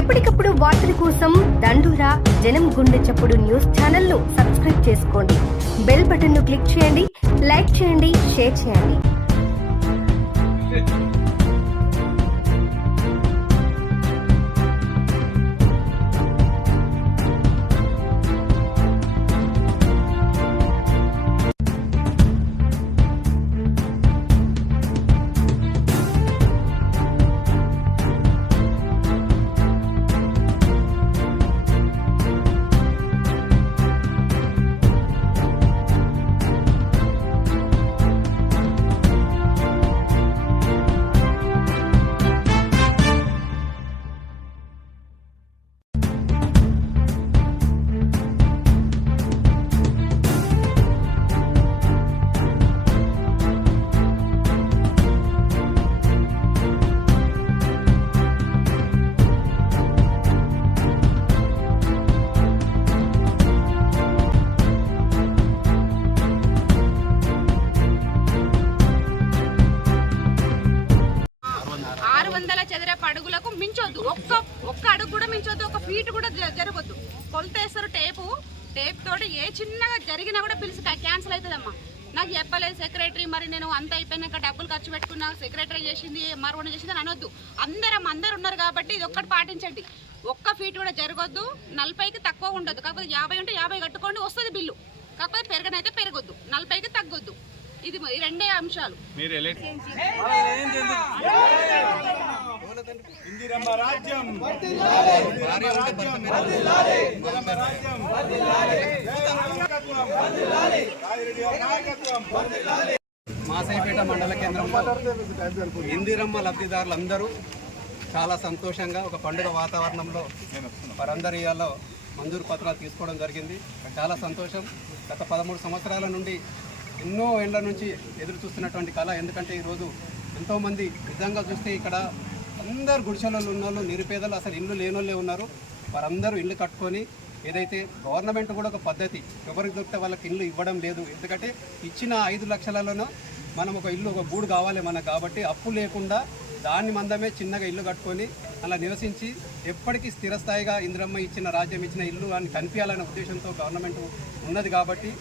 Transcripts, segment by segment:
ఎప్పటికప్పుడు వార్తల కోసం దండూరా జనం గుండె చప్పుడు న్యూస్ ఛానల్ను సబ్స్క్రైబ్ చేసుకోండి. బెల్ బటన్ను క్లిక్ చేయండి, లైక్ చేయండి, షేర్ చేయండి. చదరపు అడుగులకు మించొద్దు, ఒక్క అడుగు కూడా మించొద్దు, ఒక ఫీట్ కూడా జరగొద్దు. కొలతేస్తారు టేపు తోటి ఏ చిన్నగా జరిగినా కూడా పిలిచి క్యాన్సిల్ అవుతుందమ్మా. నాకు చెప్పలేదు సెక్రటరీ, మరి నేను అంత అయిపోయినాక డబ్బులు ఖర్చు పెట్టుకున్నా, సెక్రటరీ చేసింది మరొకటి చేసింది అని అనొద్దు. అందరు ఉన్నారు కాబట్టి ఇది ఒక్కటి పాటించండి. ఒక్క ఫీట్ కూడా జరగొద్దు, 40కి తక్కువ ఉండొద్దు. కాకపోతే 50 ఉంటే 50 కట్టుకోండి, వస్తుంది బిల్లు. కాకపోతే పెరగనైతే పెరగొద్దు, 40కి తగ్గొద్దు. ఇది ఈ రెండే అంశాలు. ఇందిరమ్మ రాజ్యం మాసైపేట మండల కేంద్రంలో ఇందిరమ్మ లబ్ధిదారులందరూ చాలా సంతోషంగా ఒక పండుగ వాతావరణంలో వారందరి ఇళ్లలో మంజూరు పత్రాలు తీసుకోవడం జరిగింది. చాలా సంతోషం. గత 13 సంవత్సరాల నుండి ఎన్నో ఏళ్ల నుంచి ఎదురు చూస్తున్నటువంటి కళ. ఎందుకంటే ఈరోజు ఎంతోమంది నిజంగా చూస్తే ఇక్కడ అందరు గుడిసెలలో ఉన్న వాళ్ళు, నిరుపేదలు, అసలు ఇల్లు లేనోళ్ళే ఉన్నారు. వారందరూ ఇల్లు కట్టుకొని ఏదైతే గవర్నమెంట్ కూడా ఒక పద్ధతి, ఎవరికి దొరికితే వాళ్ళకి ఇల్లు ఇవ్వడం లేదు. ఎందుకంటే ఇచ్చిన 5 లక్షలలోనూ మనం ఒక ఇల్లు, ఒక గూడు కావాలి మనకు. కాబట్టి అప్పు లేకుండా దాన్ని మందమే చిన్నగా ఇల్లు కట్టుకొని అలా నివసించి ఎప్పటికీ స్థిరస్థాయిగా ఇందిరమ్మ ఇచ్చిన రాజ్యం ఇచ్చిన ఇల్లు అని కనిపించాలనే ఉద్దేశంతో గవర్నమెంట్ ఉన్నది. కాబట్టి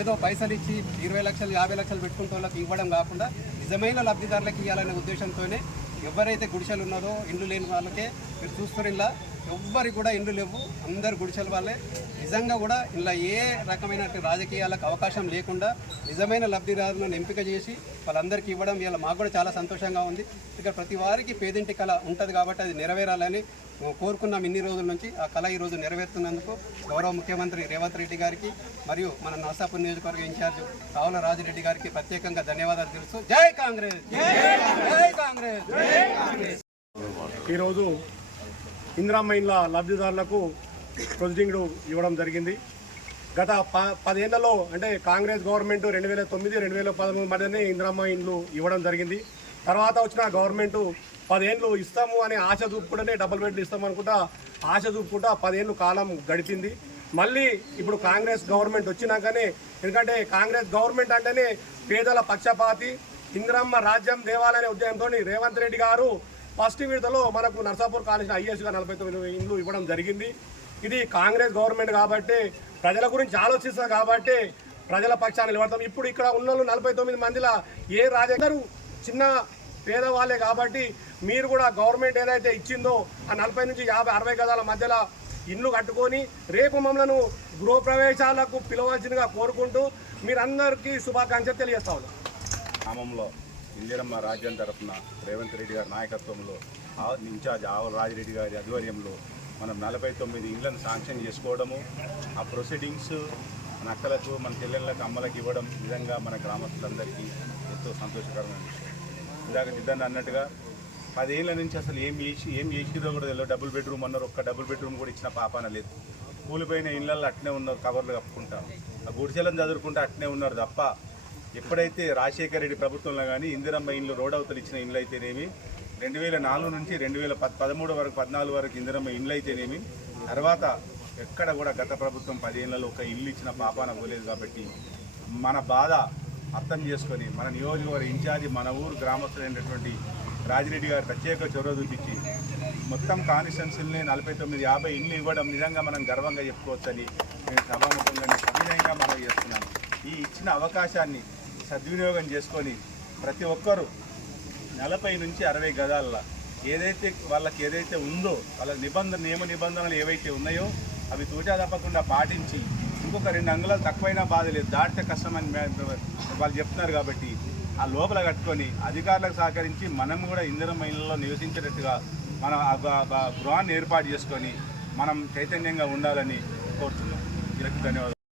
ఏదో పైసలు ఇచ్చి 20 లక్షలు 50 లక్షలు పెట్టుకుంటే వాళ్ళకి ఇవ్వడం కాకుండా నిజమైన లబ్ధిదారులకు ఇవ్వాలనే ఉద్దేశంతోనే ఎవరైతే గుడిసెలు ఉన్నారో ఇండ్లు లేని వాళ్ళకే మీరు చూస్తారు. ఇలా ఎవ్వరికి కూడా ఇండ్లు లేవు, అందరు గుడిసెల వాళ్ళే. నిజంగా కూడా ఇలా ఏ రకమైన రాజకీయాలకు అవకాశం లేకుండా నిజమైన లబ్ధిదారులను ఎంపిక చేసి వాళ్ళందరికీ ఇవ్వడం ఇలా మాకు కూడా చాలా సంతోషంగా ఉంది. ఇక్కడ ప్రతి వారికి పేదింటి కళ ఉంటుంది కాబట్టి అది నెరవేరాలని కోరుకున్నాం ఇన్ని రోజుల నుంచి. ఆ కళ ఈరోజు నెరవేరుతున్నందుకు గౌరవ ముఖ్యమంత్రి రేవంత్ రెడ్డి గారికి మరియు మన నర్సాపూర్ నియోజకవర్గ ఇన్ఛార్జ్ రావుల రాజిరెడ్డి గారికి ప్రత్యేకంగా ధన్యవాదాలు తెలుసు. జై కాంగ్రెస్, జై కాంగ్రెస్. ఈరోజు ఇందిరమ్మ ఇండ్ల లబ్ధిదారులకు ప్రొసీడింగ్ ఇవ్వడం జరిగింది. గత 10 ఏళ్లలో అంటే కాంగ్రెస్ గవర్నమెంట్ 2009, 2013 మధ్యనే ఇందిరమ్మ ఇండ్లు ఇవ్వడం జరిగింది. తర్వాత వచ్చిన గవర్నమెంట్ 10 ఏళ్ళు ఇస్తాము అని ఆశ చూపుకుంటేనే డబుల్ బెడ్లు ఇస్తాము అనుకుంటా ఆశ చూపుకుంటా 10 ఏళ్ళు కాలం గడిపింది. మళ్ళీ ఇప్పుడు కాంగ్రెస్ గవర్నమెంట్ వచ్చినాకనే, ఎందుకంటే కాంగ్రెస్ గవర్నమెంట్ అంటేనే పేదల పక్షపాతి, ఇందిరమ్మ రాజ్యం దేవాలనే ఉద్యమంతో రేవంత్ రెడ్డి గారు ఫస్ట్ విడతలో మనకు నర్సాపూర్ కాలేజ్ ఐఏఎస్గా 49 ఇండ్లు ఇవ్వడం జరిగింది. ఇది కాంగ్రెస్ గవర్నమెంట్ కాబట్టి ప్రజల గురించి ఆలోచిస్తారు కాబట్టి ప్రజల పక్షాన్ని నిలబడతాం. ఇప్పుడు ఇక్కడ ఉన్న 49 మందిలో ఏ రాజకీయాలు చిన్న పేదవాళ్ళే కాబట్టి మీరు కూడా గవర్నమెంట్ ఏదైతే ఇచ్చిందో ఆ 40 నుంచి 50, 60 గదాల మధ్యలో ఇండ్లు కట్టుకొని రేపు మమ్మల్ని గృహప్రవేశాలకు పిలవాల్సిందిగా కోరుకుంటూ మీరందరికీ శుభాకాంక్షలు తెలియజేస్తా ఉన్నాం. గ్రామంలో ఇందిరమ్మ రాజ్యం తరఫున రేవంత్ రెడ్డి గారి నాయకత్వంలో ఇన్ఛార్జ్ ఆవుల రాజిరెడ్డి గారి ఆధ్వర్యంలో మనం 49 ఇండ్లను శాంక్షన్ చేసుకోవడము, ఆ ప్రొసీడింగ్స్ మన అక్కలకు, మన చెల్లెళ్ళకు, అమ్మలకు ఇవ్వడం నిజంగా మన గ్రామస్తులందరికీ ఎంతో సంతోషకరమైన విషయం. ఇందాక సిద్ధాంత అన్నట్టుగా 10 ఏళ్ళ నుంచి అసలు ఏం చేసిరో కూడా తెలియదు. డబుల్ బెడ్రూమ్ అన్నారు, ఒక్క డబుల్ బెడ్రూమ్ కూడా ఇచ్చిన పాపాన లేదు. కూలిపోయిన ఇళ్ళల్లో అట్నే ఉన్నారు, కవర్లు కప్పుకుంటాం. ఆ గుడిసెలను చదువుకుంటే అట్నే ఉన్నారు తప్ప ఎప్పుడైతే రాజశేఖర రెడ్డి ప్రభుత్వంలో కానీ ఇందిరమ్మ ఇండ్లు రోడ్ అవతలు ఇచ్చిన ఇండ్లు అయితేనేమి, 2004 నుంచి 2013 వరకు 14 వరకు ఇందిరమ్మ ఇండ్లు అయితేనేమి, తర్వాత ఎక్కడ కూడా గత ప్రభుత్వం 10 ఏళ్లలో ఒక ఇల్లు ఇచ్చిన పాపాన పోలేదు. కాబట్టి మన బాధ అర్థం చేసుకొని మన నియోజకవర్గ ఇన్ఛార్జి మన ఊరు గ్రామస్తులైనటువంటి రాజిరెడ్డి గారు ప్రత్యేక చొరవ చూపించి మొత్తం కాన్స్టిట్యున్సీలని 49-50 ఇండ్లు ఇవ్వడం నిజంగా మనం గర్వంగా చెప్పుకోవచ్చని నేను సభాముఖంగా సవినయంగా మనం చేస్తున్నాను. ఈ ఇచ్చిన అవకాశాన్ని సద్వినియోగం చేసుకొని ప్రతి ఒక్కరూ 40 నుంచి 60 గదాల్లో వాళ్ళకి ఏదైతే ఉందో వాళ్ళ నియమ నిబంధనలు ఏవైతే ఉన్నాయో అవి తూచా తప్పకుండా పాటించి ఇంకొక 2 అంగుళాలు తక్కువైనా బాధ లేదు, దాటితే కష్టమని వాళ్ళు చెప్తున్నారు. కాబట్టి ఆ లోపల కట్టుకొని అధికారులకు సహకరించి మనం కూడా ఇందిరమ్మ ఇళ్లలో నివసించేటట్టుగా మనం గృహాన్ని ఏర్పాటు చేసుకొని మనం చైతన్యంగా ఉండాలని కోరుతున్నాం. ధన్యవాదాలు.